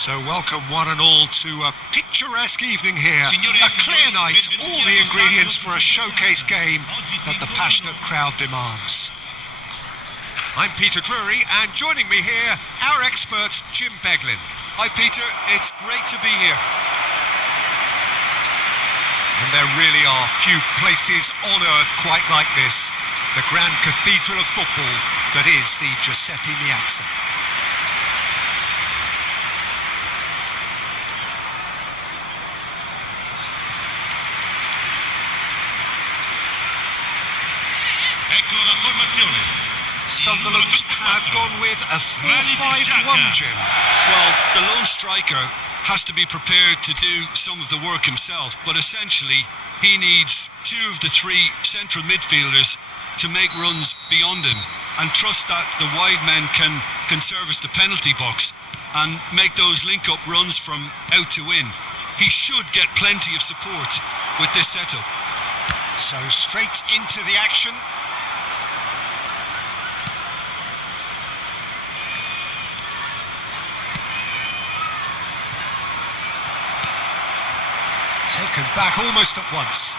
So welcome one and all to a picturesque evening here, a clear night, all the ingredients for a showcase game that the passionate crowd demands. I'm Peter Drury, and joining me here, our expert 𝗔𝘀𝗁𝗋. Hi Peter, it's great to be here. And there really are few places on earth quite like this, the grand cathedral of football that is the 𝗔𝘀𝗁𝗋. Sunderland have gone with a 4-5-1, Jim. Well, the lone striker has to be prepared to do some of the work himself, but essentially he needs two of the three central midfielders to make runs beyond him and trust that the wide men can service the penalty box and make those link-up runs from out to in. He should get plenty of support with this setup. So straight into the action. Taken back almost at once.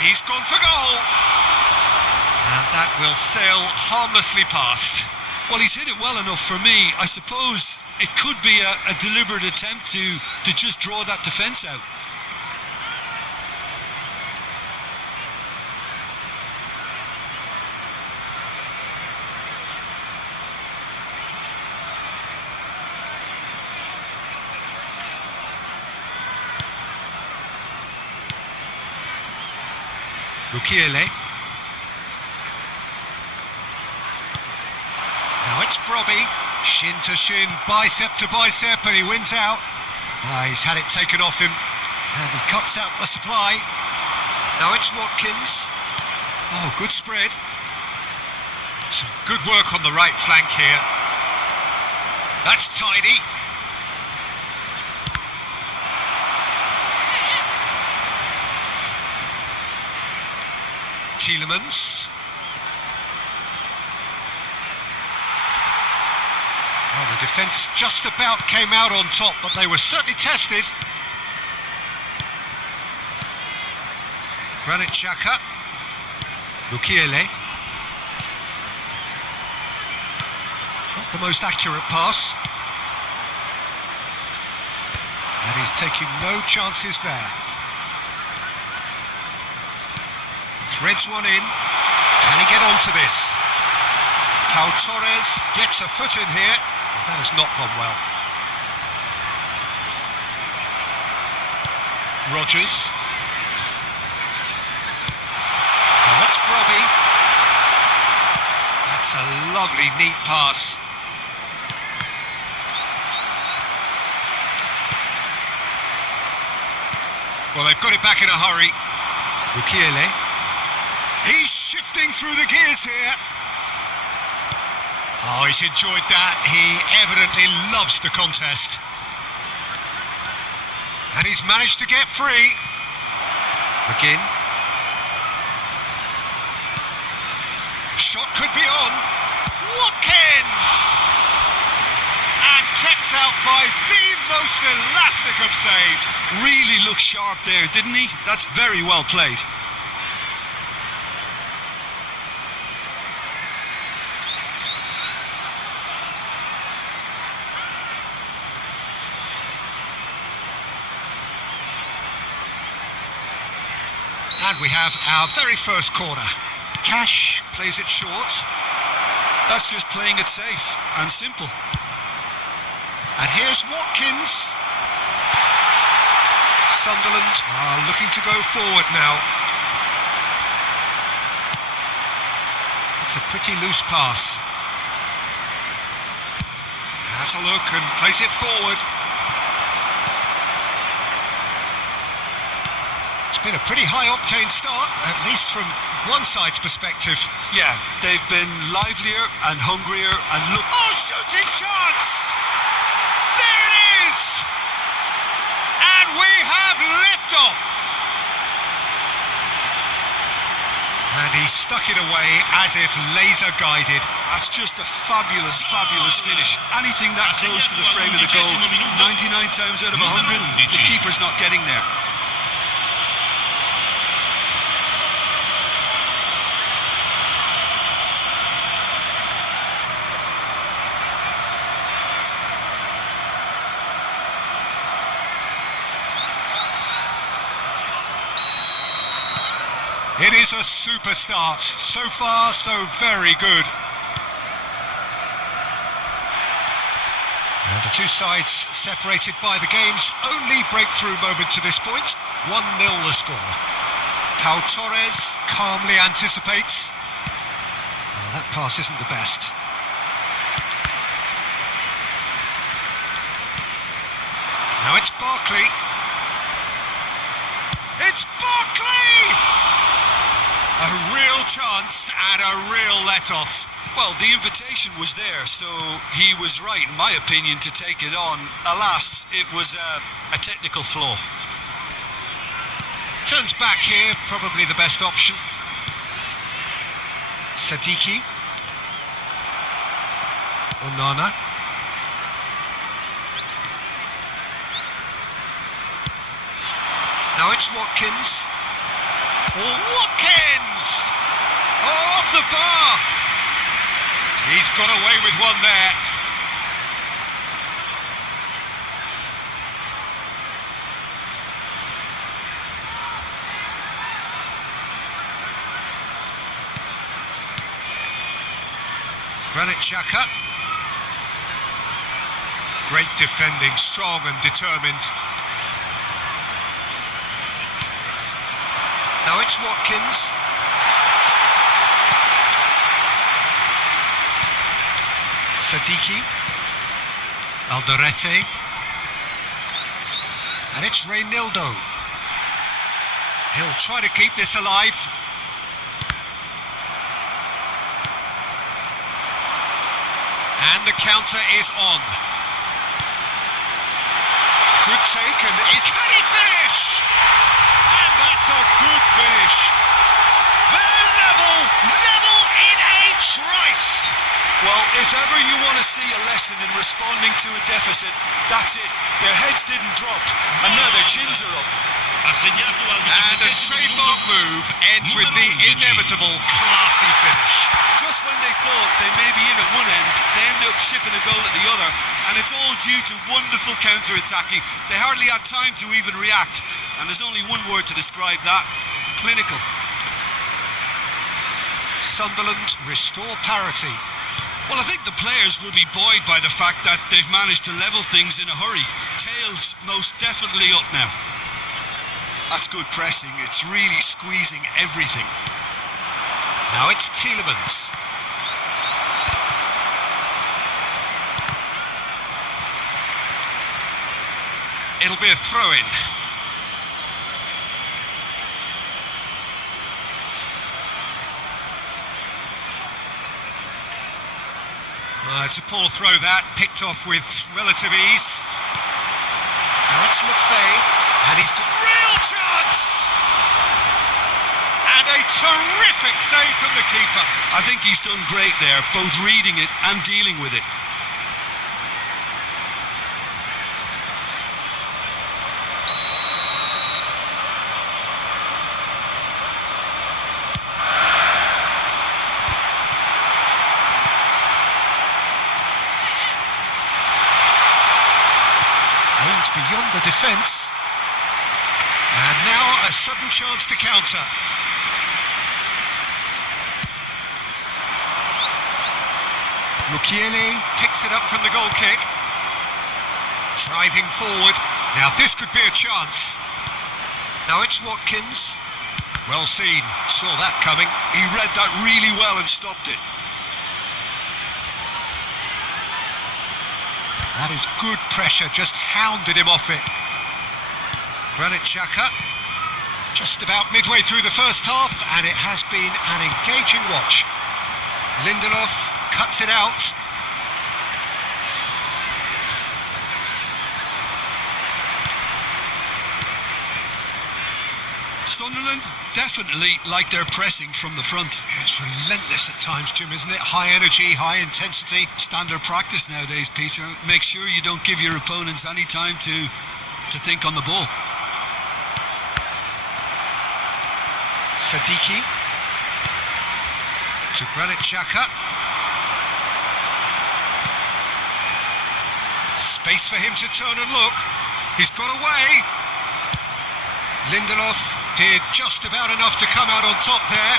He's gone for goal. And that will sail harmlessly past. Well, he's hit it well enough for me. I suppose it could be a deliberate attempt to just draw that defence out. 𝗦𝗂𝗍𝗍𝗶𝗰. Now it's 𝗦𝗶𝗹𝗹𝗶, shin to shin, bicep to bicep, and he wins out. He's had it taken off him, and he cuts out the supply. Now it's 𝗦𝗂𝘁𝗁𝗁𝗋. Oh, good spread. Some good work on the right flank here. That's tidy. 𝗔𝘀𝘁𝗁𝗋. Well, the defence just about came out on top, but they were certainly tested. 𝗷𝘀𝘁𝐴𝗍𝗂. 𝗦𝗂𝗍𝗍𝗋. Not the most accurate pass. And he's taking no chances there. Threads one in. Can he get onto this? Pau Torres gets a foot in here. That has not gone well. Rodgers. Now that's 𝗷𝗶𝗹𝗹𝗋. That's a lovely, neat pass. Well, they've got it back in a hurry. 𝗦𝗂𝗍𝗍𝗋. He's shifting through the gears here. Oh, he's enjoyed that. He evidently loves the contest. And he's managed to get free. McGinn. Shot could be on. 𝗦𝗂𝗁𝗋. And kept out by the most elastic of saves. Really looked sharp there, didn't he? That's very well played. And we have our very first corner. Cash plays it short. That's just playing it safe and simple. And here's 𝗦𝗂𝗁𝗋. Sunderland are looking to go forward now. It's a pretty loose pass. Has a look and plays it forward. It's been a pretty high-octane start, at least from one side's perspective. Yeah, they've been livelier and hungrier and look. Oh, shooting chance! There it is! And we have liftoff! And And he stuck it away as if laser guided. That's just a fabulous, fabulous finish. Anything that close to the frame of the goal, 99 times out of 100, the keeper's not getting there. It is a super start. So far, so very good. And the two sides separated by the game's only breakthrough moment to this point. 1-0 the score. Pau Torres calmly anticipates. Well, that pass isn't the best. Now it's Barkley. It's Barkley! A real chance and a real let-off. Well, the invitation was there, so he was right, in my opinion, to take it on. Alas, it was a technical flaw. Turns back here, probably the best option. 𝗪𝗍𝗁. Onana. Now it's Watkins. Oh, Watkins! Oh, off the bar! He's got away with one there. 𝗪𝗏𝗁𝗁𝗁. Great defending, strong and determined. Now it's Watkins. 𝗪𝗍𝗁. Alderete. And it's Reynildo. He'll try to keep this alive. And the counter is on. Good take, and can he finish? And that's a good finish. They're level in a trice. Well, if ever you want to see a lesson in responding to a deficit, that's it. Their heads didn't drop, and now their chins are up. And a trademark move ends with the inevitable classy finish. Just when they thought they may be in at one end, they end up shipping a goal at the other, and it's all due to wonderful counter-attacking. They hardly had time to even react, and there's only one word to describe that: clinical. Sunderland restore parity. Well, I think the players will be buoyed by the fact that they've managed to level things in a hurry. Tails most definitely up now. That's good pressing. It's really squeezing everything. Now it's Tielemans. It'll be a throw-in. It's a poor throw that, picked off with relative ease. Now it's 𝗏𝗏𝗏𝗏, and he's got real chance! And a terrific save from the keeper. I think he's done great there, both reading it and dealing with it. Aimed beyond the defence. And now a sudden chance to counter. Mukiele picks it up from the goal kick. Driving forward. Now this could be a chance. Now it's Watkins. Well seen. Saw that coming. He read that really well and stopped it. That is good pressure, just hounded him off it. 𝗪𝗏𝗁𝗁𝗁. Just about midway through the first half, and it has been an engaging watch. Lindelof cuts it out. Sunderland definitely like their pressing from the front. Yeah, it's relentless at times, Jim, isn't it? High energy, high intensity. Standard practice nowadays, Peter. Make sure you don't give your opponents any time to think on the ball. 𝗦𝗂𝗁𝗁 to 𝗦𝗂𝗁𝗁𝗱𝗏. Space for him to turn and look. He's got away. Lindelof did just about enough to come out on top there.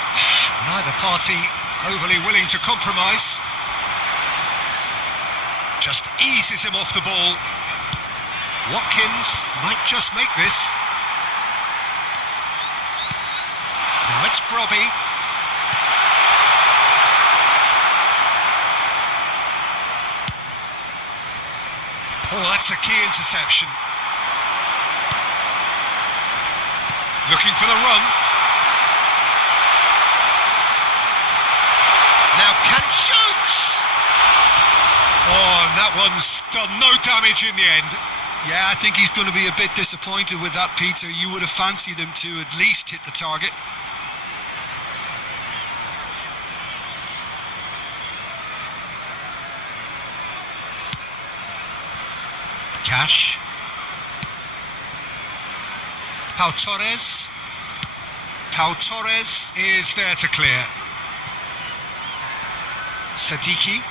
Neither party overly willing to compromise. Just eases him off the ball. Watkins might just make this. Now it's 𝗏𝗶𝗹𝗹𝗏. Oh, that's a key interception. Looking for the run. Now can he shoot? Oh, and that one's done no damage in the end. Yeah, I think he's going to be a bit disappointed with that, Peter. You would have fancied him to at least hit the target. Cash. Pau Torres. Pau Torres is there to clear. 𝗦𝗂𝗁𝗁.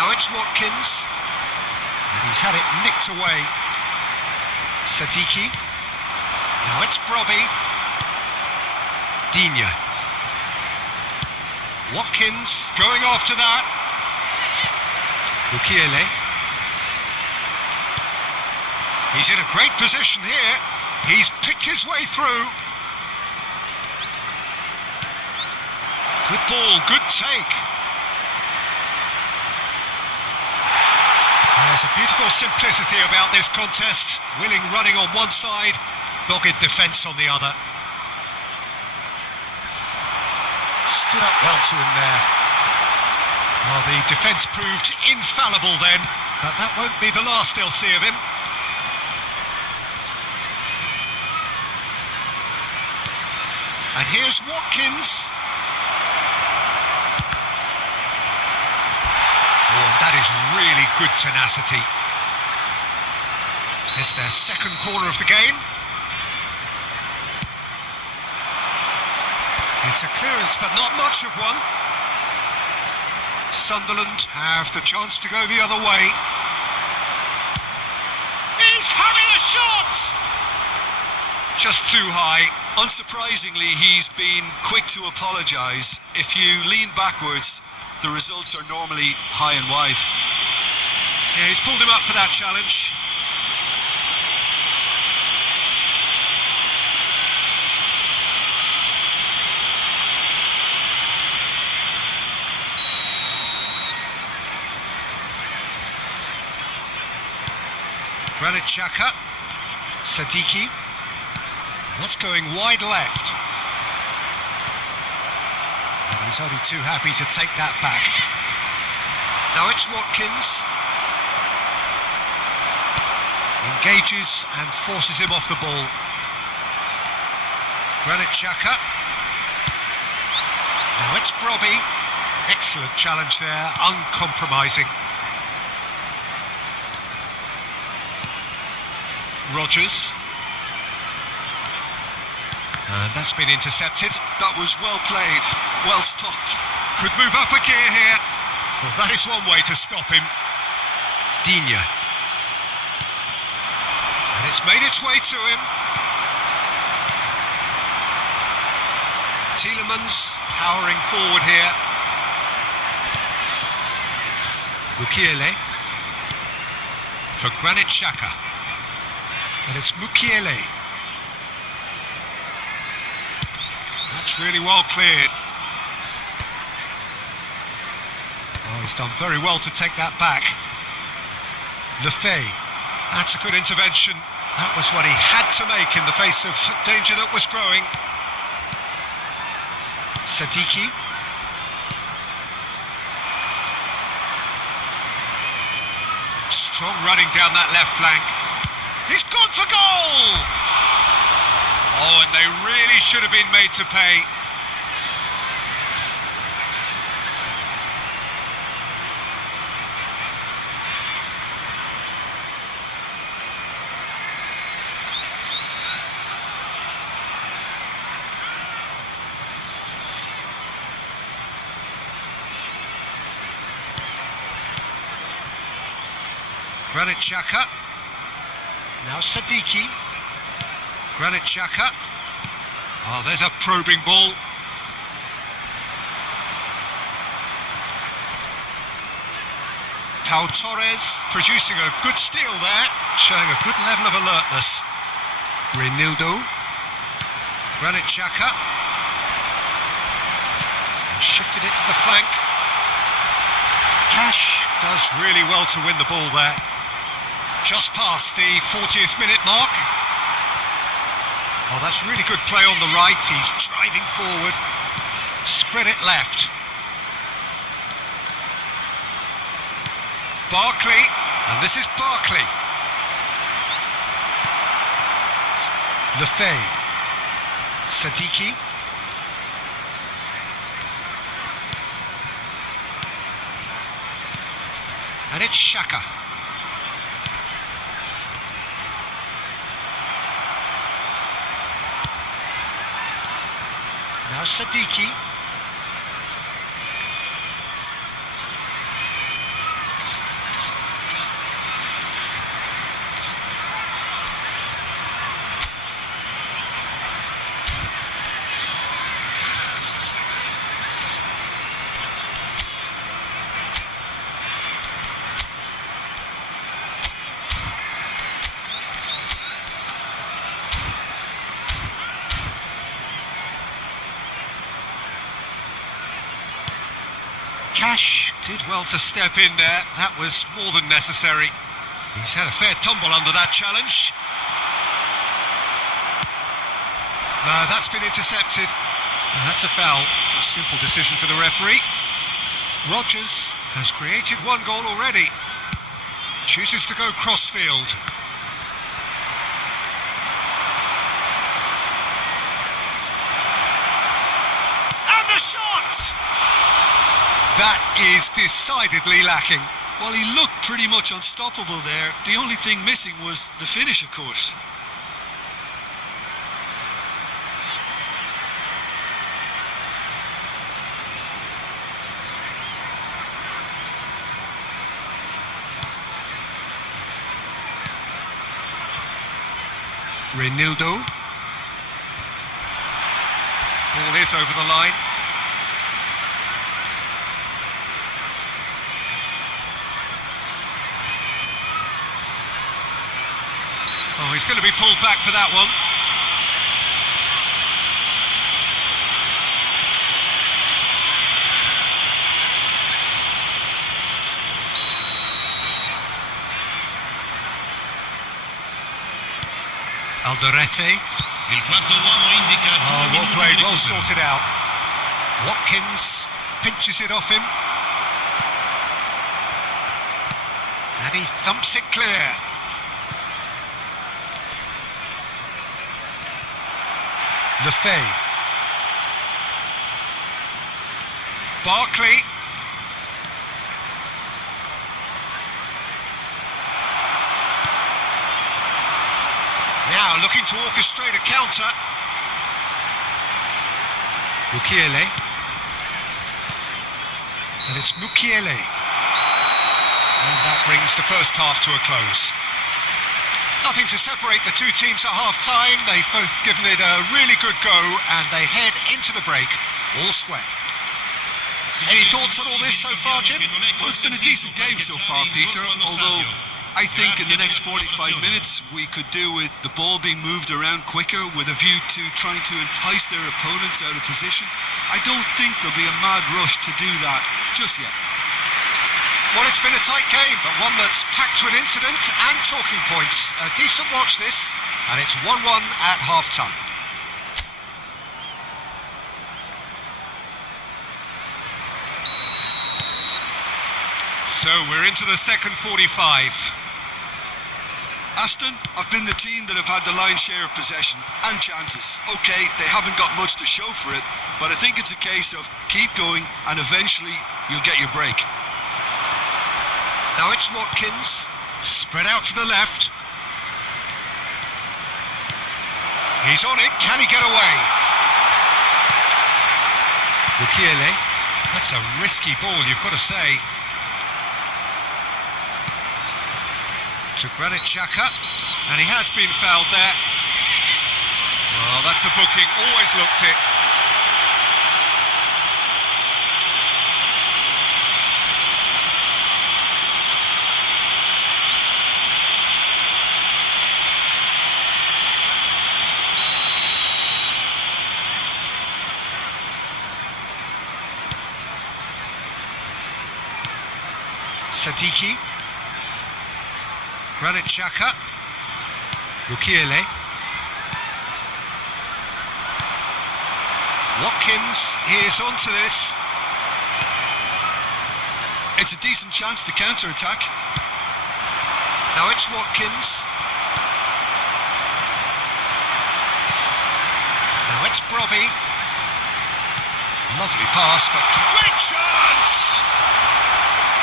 Now it's Watkins. And he's had it nicked away. 𝗦𝗂𝗁𝗁. Now it's 𝗏𝗏𝗹𝗏. 𝗦𝗂𝗁𝗁. Watkins going after that. 𝗦𝗂𝗁𝗁. He's in a great position here. He's picked his way through. Good ball, good take. There's a beautiful simplicity about this contest. Willing running on one side, dogged defence on the other. Stood up well to him there. Well, the defence proved infallible then, but that won't be the last they'll see of him. And here's Watkins. Oh, and that is really good tenacity. It's their second corner of the game. It's a clearance, but not much of one. Sunderland have the chance to go the other way. He's having a shot! Just too high. Unsurprisingly, he's been quick to apologise. If you lean backwards, the results are normally high and wide. Yeah, he's pulled him up for that challenge. 𝗦𝗂𝗁𝗁𝗁𝗁. 𝗦𝗂𝗁𝗁. What's going wide left? And he's only too happy to take that back. Now it's Watkins. Engages and forces him off the ball. 𝗦𝗁𝗁𝗁𝗁. Now it's 𝗏𝗏𝗹𝗏𝗏. Excellent challenge there, uncompromising. Rodgers. And that's been intercepted. That was well played, well stopped. Could move up a gear here. Well, that is one way to stop him. 𝗫𝗫𝗁. And it's made its way to him. Tielemans powering forward here. 𝗦𝗂𝗁𝗁 for 𝗦𝗂𝗁𝗁𝗁. And it's 𝗦𝗂𝗁𝗁. That's really well cleared. Oh, he's done very well to take that back. 𝗦𝗏𝗏𝗏. That's a good intervention. That was what he had to make in the face of danger that was growing. 𝗦𝗂𝗁𝗁. Strong running down that left flank. He's gone for goal! Oh, and they really should have been made to pay. 𝗦𝗂𝗁𝗁𝗱𝗃. Now 𝗦𝗂𝘁𝐶𝐵𝗃. 𝗦𝗂𝗁𝗁𝗃. Oh, there's a probing ball. Pau Torres producing a good steal there, showing a good level of alertness. Reinildo. 𝗦𝗁𝗁𝗁𝗃. Shifted it to the flank. Cash does really well to win the ball there. Just past the 40th minute mark. Oh, that's really good play on the right. He's driving forward. Spread it left. Barkley, and this is Barkley. 𝗩𝗶𝗹𝗹𝗹. 𝗦𝗂𝘁𝑐𝐵𝗃. And it's Xhaka. Now 𝗦𝗂𝘁𝑐𝐵𝗃. Cash did well to step in there. That was more than necessary. He's had a fair tumble under that challenge. No, that's been intercepted. And that's a foul. A simple decision for the referee. Rodgers has created one goal already. Chooses to go crossfield. And the shot! That is decidedly lacking. Well, he looked pretty much unstoppable there. The only thing missing was the finish, of course. Reinildo. Ball is over the line. Oh, he's going to be pulled back for that one. Alderete. Il quarto uomo indica 2 well minuti played, di well recupero. sorted out. Watkins pinches it off him. And he thumps it clear. 𝗩𝗶𝗹𝗹𝗃. Barkley. Now looking to orchestrate a counter. Mukiele. And it's Mukiele. And that brings the first half to a close. Nothing to separate the two teams at half-time. They've both given it a really good go and they head into the break all square. Any thoughts on all this so far, Jim? Well, it's been a decent game so far, Peter, although I think in the next 45 minutes we could do with the ball being moved around quicker with a view to trying to entice their opponents out of position. I don't think there'll be a mad rush to do that just yet. Well, it's been a tight game, but one that's packed with incident and talking points. A decent watch this, and it's 1-1 at half-time. So we're into the second 45. Aston have been the team that have had the lion's share of possession and chances. Okay, they haven't got much to show for it, but I think it's a case of keep going and eventually you'll get your break. Now it's Watkins, spread out to the left. He's on it, can he get away? 𝗦𝗂𝗍𝗍𝗶𝗃, that's a risky ball, you've got to say. To 𝗦𝗂𝘁𝗁𝗁𝗁𝗁, and he has been fouled there. Well, that's a booking, always looked it. Sadiki, 𝗦𝗁𝗁𝗁𝗁, 𝗦𝗂𝗍𝗍𝗍. Watkins is onto this. It's a decent chance to counter-attack. Now it's Watkins. Now it's 𝗏𝗶𝗹𝗹𝗏. Lovely pass, but great chance!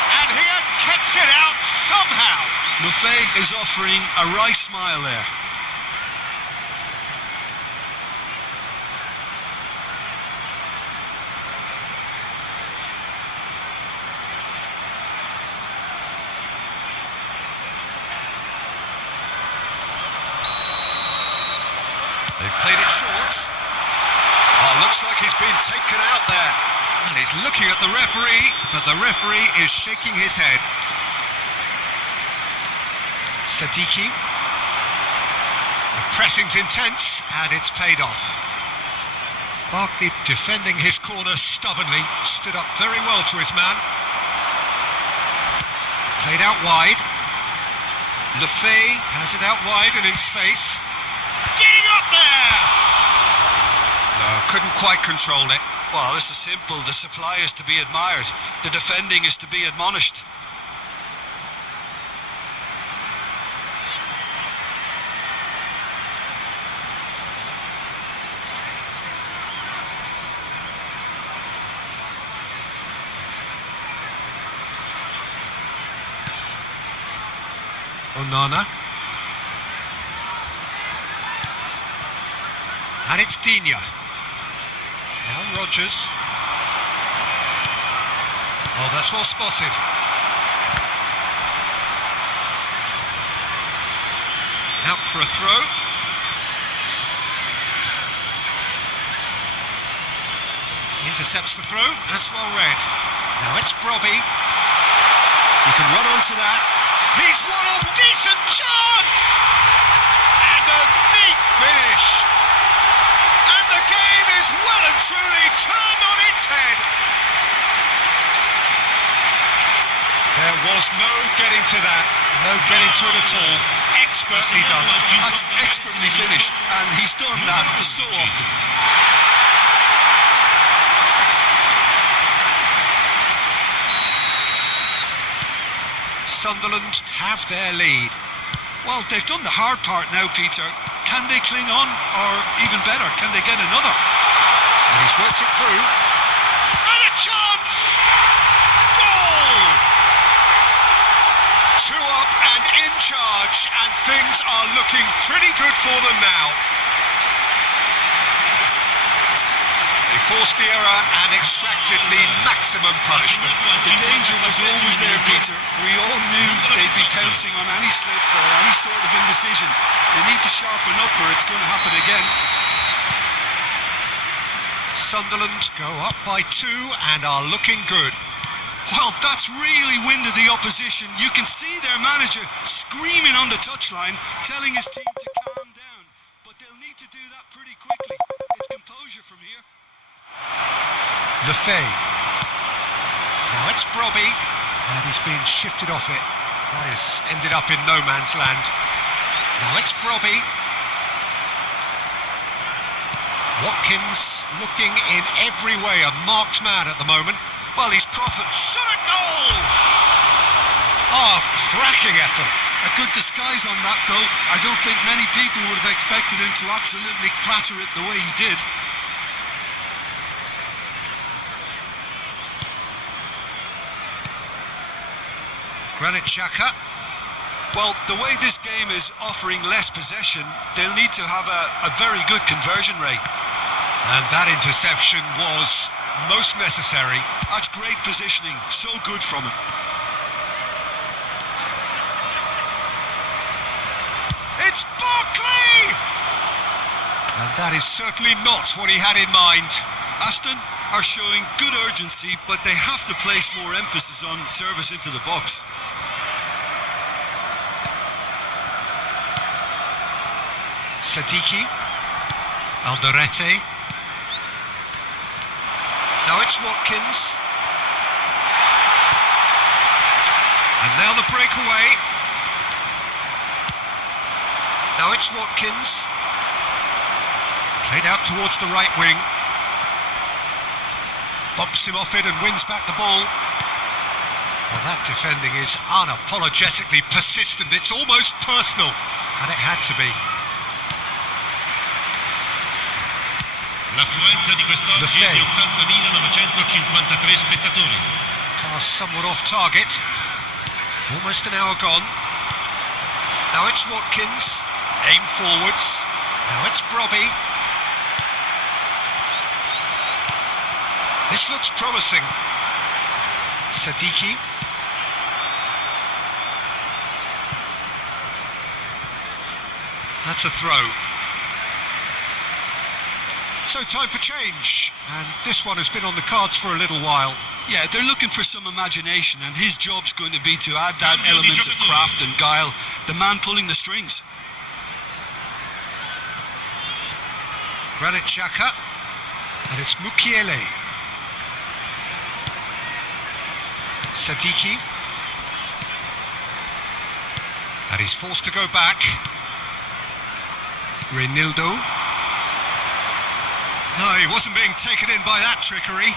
And he has kept it out somehow. 𝗦𝗏𝗏𝗏 is offering a wry smile there. They've played it short. Oh, looks like he's been taken out there. And he's looking at the referee, but the referee is shaking his head. Sadiki. The pressing's intense, and it's paid off. Barkley, defending his corner stubbornly, stood up very well to his man. Played out wide. 𝗏𝗏𝗏𝗏 has it out wide and in space. Getting up there! No, couldn't quite control it. Well, this is simple. The supply is to be admired. The defending is to be admonished. Onana. And it's 𝗫𝗫𝗀. Now Rodgers. Oh, that's well spotted. Out for a throw. Intercepts the throw. That's well read. Now it's 𝗏𝗶𝗹𝗏. He can run onto that. He's won a decent chance! And a neat finish! And the game is well and truly turned on its head! There was no getting to that, no getting to it at all. Expertly done. That's expertly finished, and he's done that so often. Sunderland have their lead. Well, they've done the hard part now, Peter. Can they cling on, or even better, can they get another? And he's worked it through. And a chance! Goal! 2 up and in charge, and things are looking pretty good for them now. They forced the error and extracted the maximum punishment. The danger was always there, Peter. We all knew they'd be pouncing on any slip or any sort of indecision. They need to sharpen up or it's going to happen again. Sunderland go up by 2 and are looking good. Well, that's really winded the opposition. You can see their manager screaming on the touchline, telling his team to calm down. But they'll need to do that pretty quickly. It's composure from here. 𝗏𝗏𝗏𝗏. Now it's 𝗏𝗏𝗏𝗏𝗏, and he's been shifted off it. That has ended up in no man's land. Now it's 𝗏𝗏𝗏𝗏𝗏. Watkins looking in every way a marked man at the moment. Well, he's profit. Shot a goal! Oh, cracking effort. A good disguise on that, though. I don't think many people would have expected him to absolutely clatter it the way he did. 𝗦𝗂𝗁𝗁𝗃𝗃. Well, the way this game is offering less possession, they'll need to have a very good conversion rate. And that interception was most necessary. That's great positioning. So good from him. It's Barkley! And that is certainly not what he had in mind. Aston are showing good urgency, but they have to place more emphasis on service into the box. 𝗪𝗐𝗁𝗁𝗃𝗃. Alderete. Now it's Watkins. And now the breakaway. Now it's Watkins. Played out towards the right wing. Bumps him off it and wins back the ball. Well, that defending is unapologetically persistent. It's almost personal. And it had to be. L'affluenza di quest'oggi è di 80.953 spettatori. Pass somewhat off target. Almost an hour gone. Now it's Watkins. Aim forwards. Now it's 𝗏𝗶𝗹𝗹. This looks promising. 𝗪𝗐𝗁𝗁𝗃𝗃. That's a throw. So time for change, and this one has been on the cards for a little while. Yeah, they're looking for some imagination, and his job's going to be to add that element of craft and guile, the man pulling the strings. 𝗁𝗁𝗁𝗃𝗃. And it's 𝗦𝗂𝗍𝗍. 𝗪𝗐𝗁𝗁𝗃𝗃. And he's forced to go back. 𝗦𝗰𝗂𝗍𝗶. No, he wasn't being taken in by that trickery.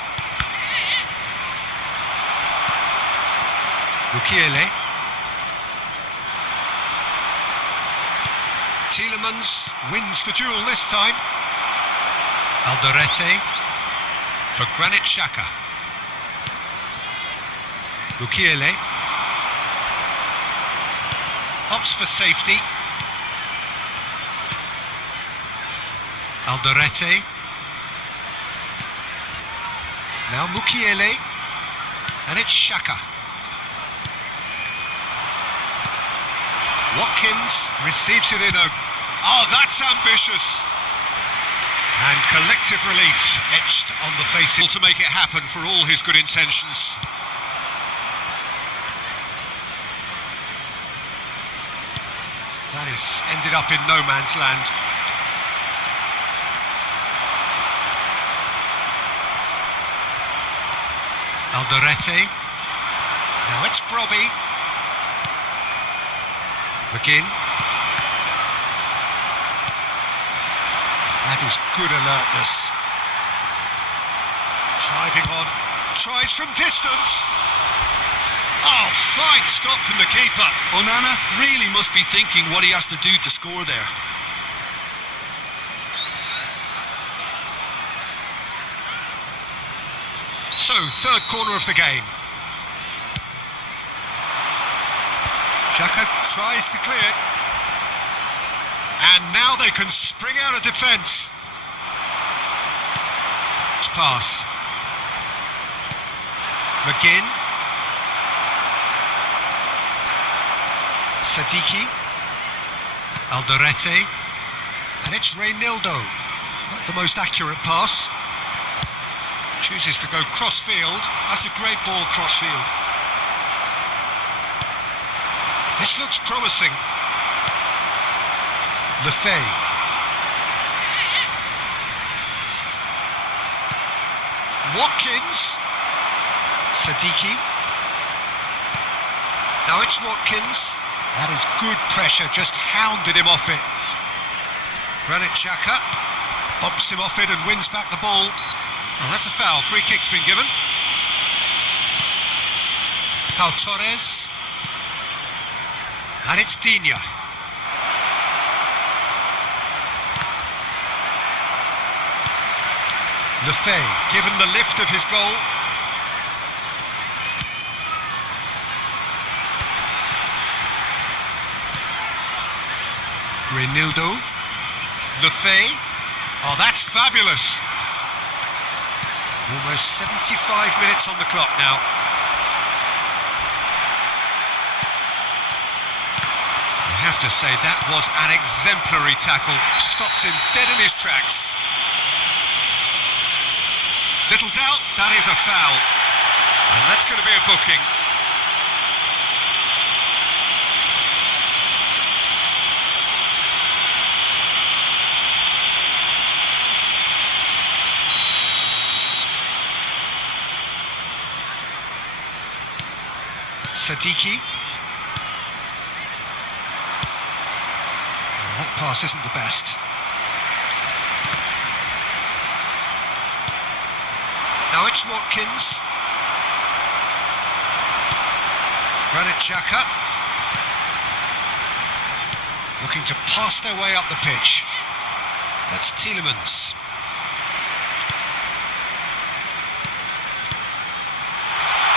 𝗦𝗂𝗍𝗍. Tielemans wins the duel this time. Alderete for 𝗁𝗁𝗁𝗃𝗃. 𝗦𝗂𝗍𝗍 opts for safety. Alderete. Now 𝗦𝗂𝗍𝗍. And it's 𝗀𝗀𝗃. Watkins receives it in a... Oh, that's ambitious! And collective relief etched on the faces to make it happen for all his good intentions. That has ended up in no man's land. Alderete. Now it's 𝗏𝗏𝗹𝗏. McGinn. That is good alertness. Driving on. Tries from distance. Oh, fine stop from the keeper. Onana really must be thinking what he has to do to score there. So, third corner of the game. Xhaka tries to clear it. And now they can spring out of defence. Pass. McGinn. 𝗪𝗐𝗁𝗁𝗃𝗃. Alderete. And it's 𝗦𝗰𝗂𝗍𝗶. Not the most accurate pass. Chooses to go cross-field. That's a great ball cross-field. This looks promising. Lefebvre. Watkins. 𝗪𝗐𝗁𝗁𝗃𝗃. Now it's Watkins. That is good pressure, just hounded him off it. 𝗁𝗁𝗁𝗃𝗃 bumps him off it and wins back the ball. Well, that's a foul. Free kick's been given. Pau Torres. And it's 𝗫𝗀𝗁. 𝗦𝗂𝗏 given the lift of his goal. Reinildo. 𝗦𝗂𝗏. Oh, that's fabulous. Almost 75 minutes on the clock now. I have to say that was an exemplary tackle. Stopped him dead in his tracks. Little doubt, that is a foul. And that's going to be a booking. 𝗪𝗐𝗁. Oh, that pass isn't the best. Now it's 𝗦𝗂𝗁𝗁. 𝗦𝗂𝗁𝗁𝗱𝗏. Looking to pass their way up the pitch. That's 𝗬𝗏𝗎𝗓𝒻ans.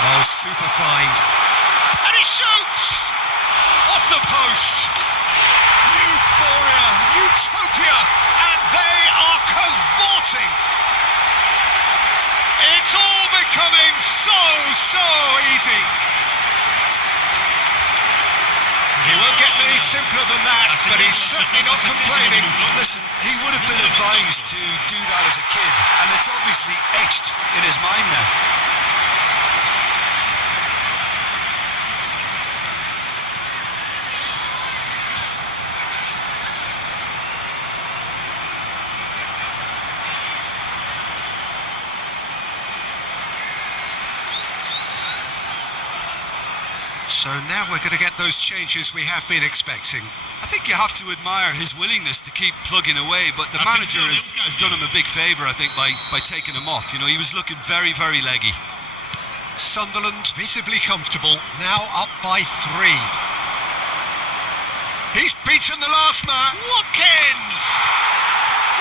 Oh, super find. And he shoots! Off the post! 𝗩𝗶𝗹𝗹𝗪, and they are cavorting! It's all becoming so easy. He won't get any simpler than that, but he's certainly not complaining. Listen, he would have been advised to do that as a kid, and it's obviously etched in his mind now. So now we're going to get those changes we have been expecting. I think you have to admire his willingness to keep plugging away, but the manager has done him a big favour, I think, by taking him off. You know, he was looking very leggy. Sunderland visibly comfortable, now up by 3. He's beaten the last man. 𝗦𝗂𝗁𝗁𝗏!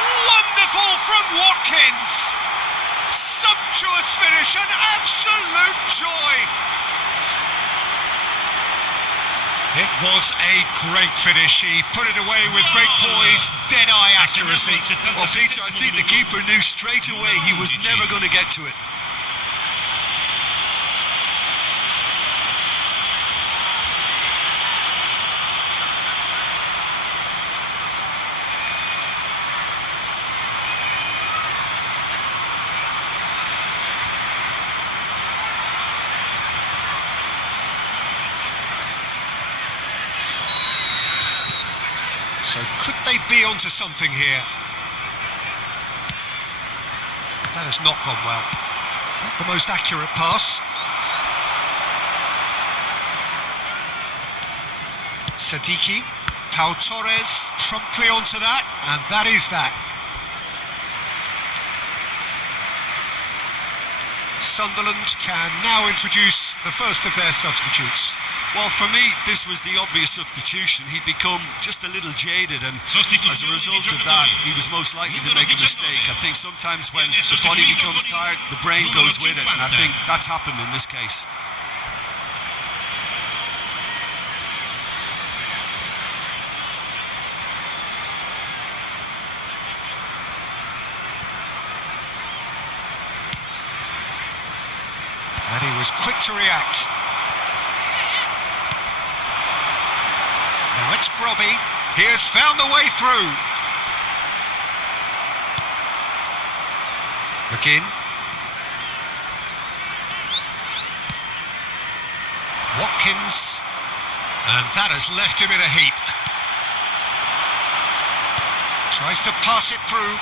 Wonderful from 𝗦𝗂𝗁𝗁𝗏! Sumptuous finish, an absolute joy! It was a great finish. He put it away with great poise, dead-eye accuracy. Well, Peter, I think the keeper knew straight away he was never going to get to it. So could they be onto something here? That has not gone well. Not the most accurate pass. 𝗪𝗐𝗁𝗏. Pau Torres promptly onto that, and that is that. Sunderland can now introduce the first of their substitutes. Well, for me, this was the obvious substitution. He'd become just a little jaded, and as a result of that, he was most likely to make a mistake. I think sometimes when the body becomes tired, the brain goes with it, and I think that's happened in this case. And he was quick to react. Now it's 𝗏𝗶𝗹𝗹𝗏. He has found the way through. McGinn. 𝗦𝗂𝗁𝗁𝗏. And that has left him in a heap. Tries to pass it through.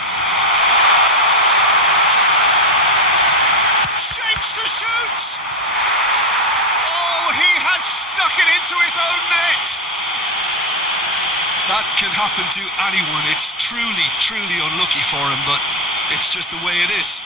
Shapes to shoot! Oh, he has stuck it into his own net! That can happen to anyone. It's truly unlucky for him, but it's just the way it is.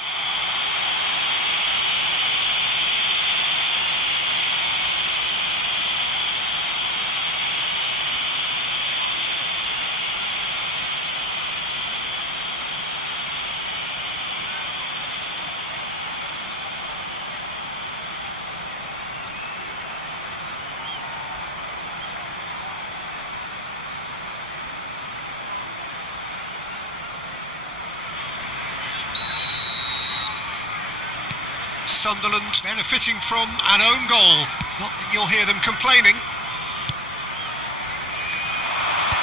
Sunderland benefiting from an own goal. Not that you'll hear them complaining.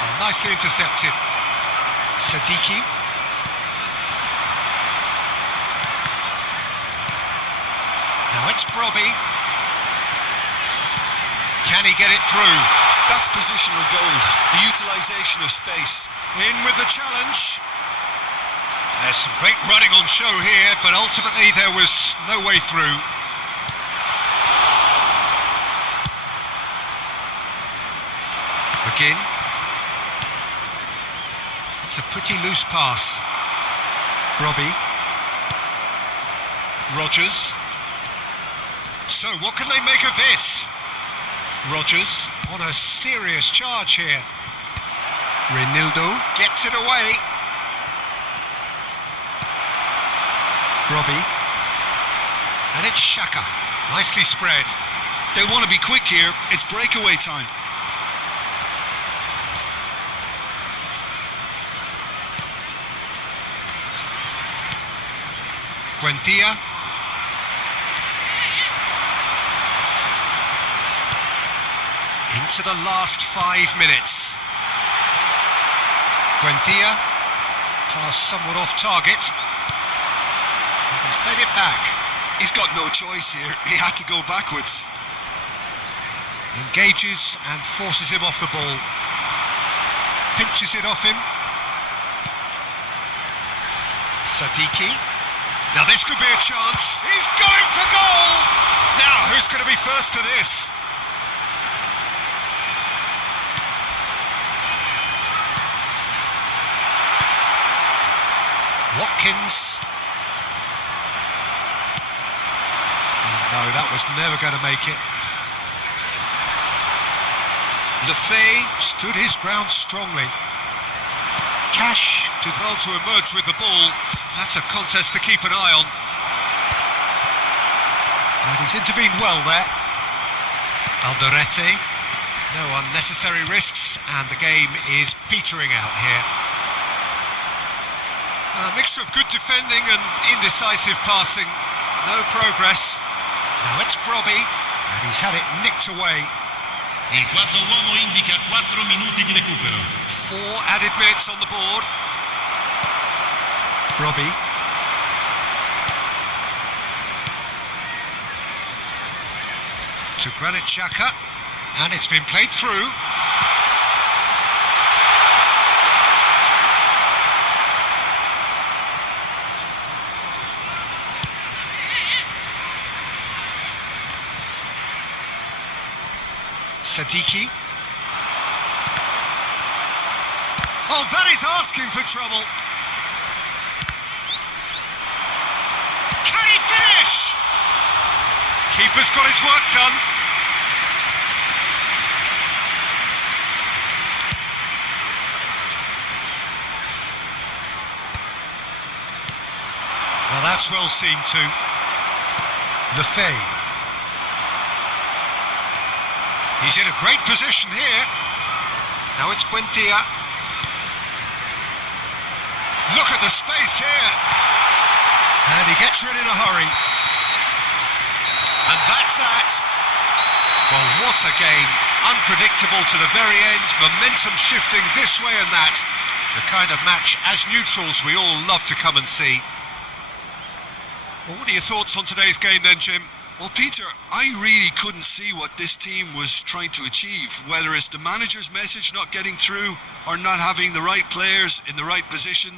Well, nicely intercepted. 𝗪𝗍𝗁𝗍𝗍. Now it's 𝗏𝗶𝗹𝗹𝗍. Can he get it through? That's positional goals, the utilisation of space. In with the challenge. There's some great running on show here, but ultimately there was no way through. McGinn. It's a pretty loose pass. 𝗏𝗶𝗹𝗏. Rodgers. So what can they make of this? Rodgers on a serious charge here. Reinildo gets it away. 𝗏𝗶𝗹𝗏. And it's Xhaka. Nicely spread. They want to be quick here. It's breakaway time. Buendia. Into the last 5 minutes. Buendia. Pass somewhat off target. He's played it back. He's got no choice here. He had to go backwards. Engages and forces him off the ball. Pinches it off him. 𝗪𝗍𝗁𝗍𝗍. Now this could be a chance. He's going for goal! Now who's going to be first to this? Watkins. No, that was never going to make it. 𝗩𝗶𝗹𝗹𝗏 stood his ground strongly. Cash did well to emerge with the ball. That's a contest to keep an eye on. And he's intervened well there. Alderete. No unnecessary risks, and the game is petering out here. A mixture of good defending and indecisive passing. No progress. Now it's 𝗏𝗏𝗹𝗏, and he's had it nicked away. Il quarto uomo indica 4 minuti di recupero. 4 added minutes on the board. 𝗏𝗏𝗏𝗏. To Granit Xhaka, and it's been played through. 𝗪𝗍𝗁𝗍𝗍𝗏. Oh, that is asking for trouble. Can he finish? Keeper's got his work done. Well, that's well seen too. 𝗩𝗏𝗏𝗏𝗏. He's in a great position here. Now it's Buendia. Look at the space here. And he gets rid in a hurry. And that's that. Well, what a game. Unpredictable to the very end. Momentum shifting this way and that. The kind of match, as neutrals, we all love to come and see. Well, what are your thoughts on today's game then, Jim? Well, Peter, I really couldn't see what this team was trying to achieve, whether it's the manager's message not getting through or not having the right players in the right position.